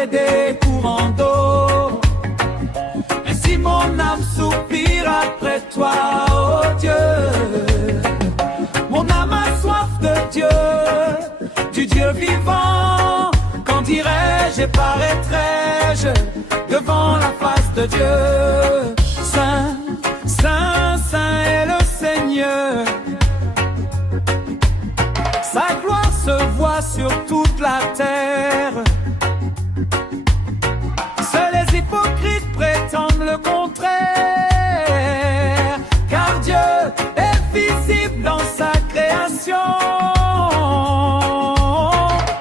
après des courants d'eau. Ainsi mon âme soupire après toi, oh Dieu. Mon âme a soif de Dieu, du Dieu vivant. Quand dirai-je et paraîtrai-je devant la face de Dieu? Saint, Saint, Saint est le Seigneur. Sa gloire se voit sur toute la terre. Seuls les hypocrites prétendent le contraire, car Dieu est visible dans sa création.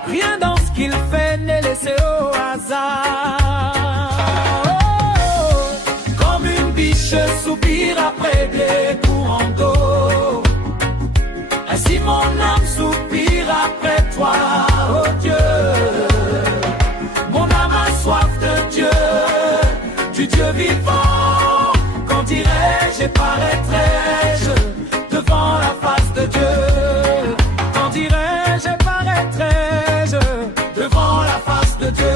Rien dans ce qu'il fait n'est laissé au hasard. Comme une biche soupire après des courants d'eau, ainsi mon âme soupire après toi, oh Dieu. Mon âme a soif de Dieu, du Dieu vivant. Quand dirai-je et paraîtrai-je devant la face de Dieu? Quand dirai-je et paraîtrai-je devant la face de Dieu?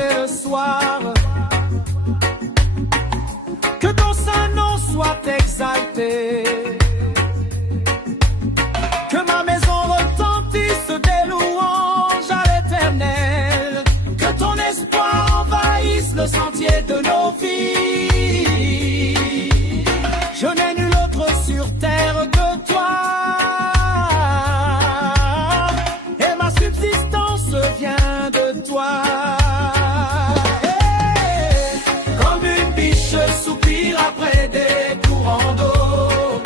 Le soir, que ton saint nom soit exalté, que ma maison retentisse des louanges à l'Éternel, que ton espoir envahisse le sentier de nos vies. Je n'ai nul autre sur terre que toi, et ma subsistance vient de toi. Soupire après des courants d'eau,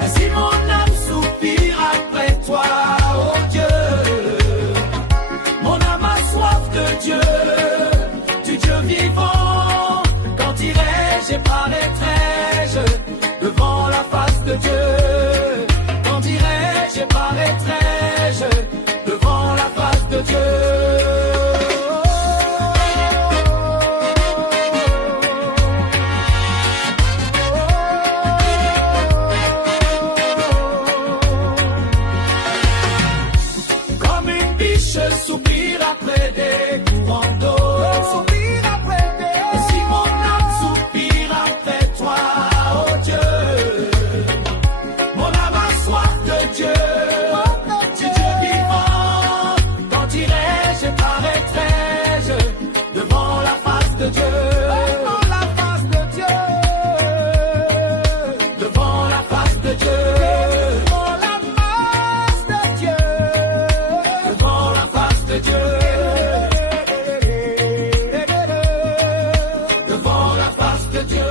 ainsi mon âme soupire après toi, oh Dieu. Mon âme a soif de Dieu, du Dieu vivant. Quand irai-je et paraîtrai-je devant la face de Dieu? Quand irai-je et paraîtrai-je devant la face de Dieu? Je soupire après des courants d'eau. Soupire après des. Et si mon âme soupire après toi, oh Dieu. Mon âme a soif de Dieu, du Dieu vivant. Quand irai-je et paraîtrai-je devant la face de Dieu? Devant la face de Dieu. Devant la face de Dieu. Devant la face de Dieu.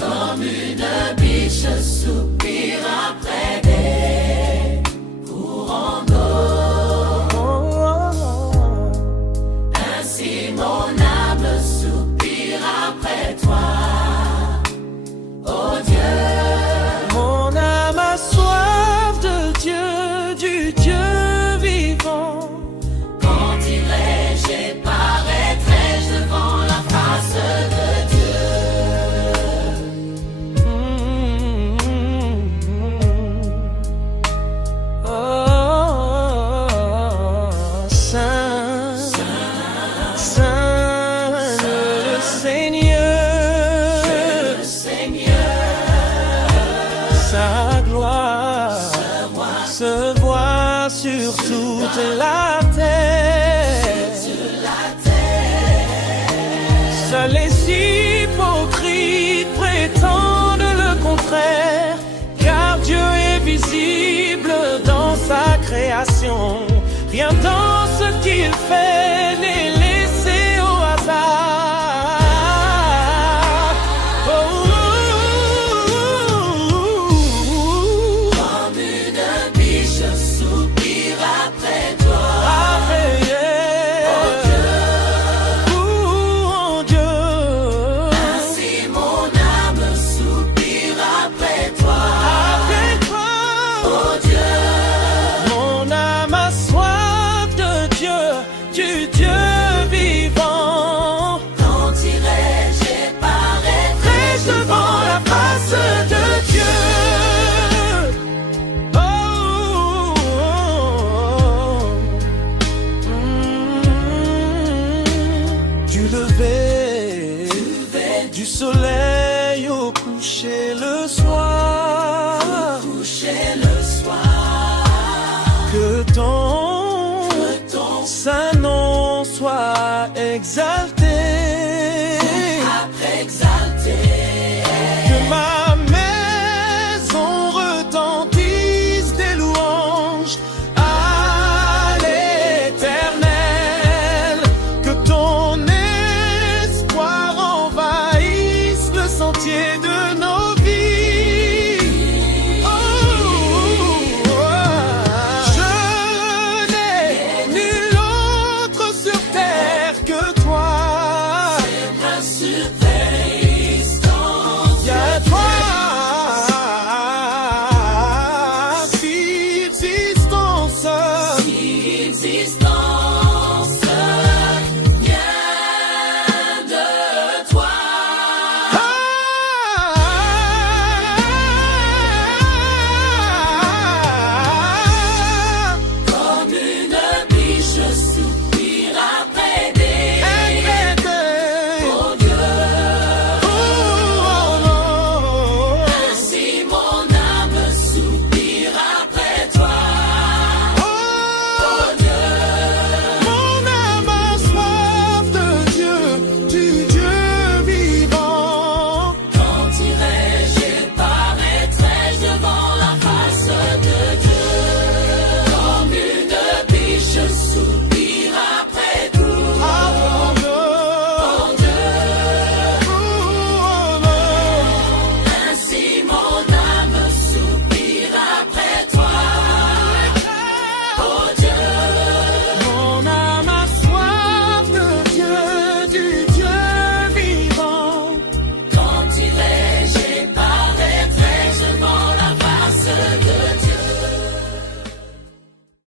Comme une biche soupire après des courants d'eau, ainsi mon âme soupire après toi, oh Dieu. Mon âme a soif de Dieu, du Dieu vivant. Quand irai-je et paraîtrai-je devant la face de Dieu? Oh, Saint, Saint, Saint, le Seigneur, sa gloire se voit sur toute la terre. Seuls les hypocrites prétendent le contraire, car Dieu est visible dans sa création. Rien dans ce qu'il fait n'est laissé au hasard. Oh, comme une biche soupire après toi, après, oh Dieu. oh Dieu. lever, du soleil au coucher le soir, que ton saint nom soit exalté, que ma maison retentisse des louanges à l'Éternel, que ton espoir envahisse le sentier de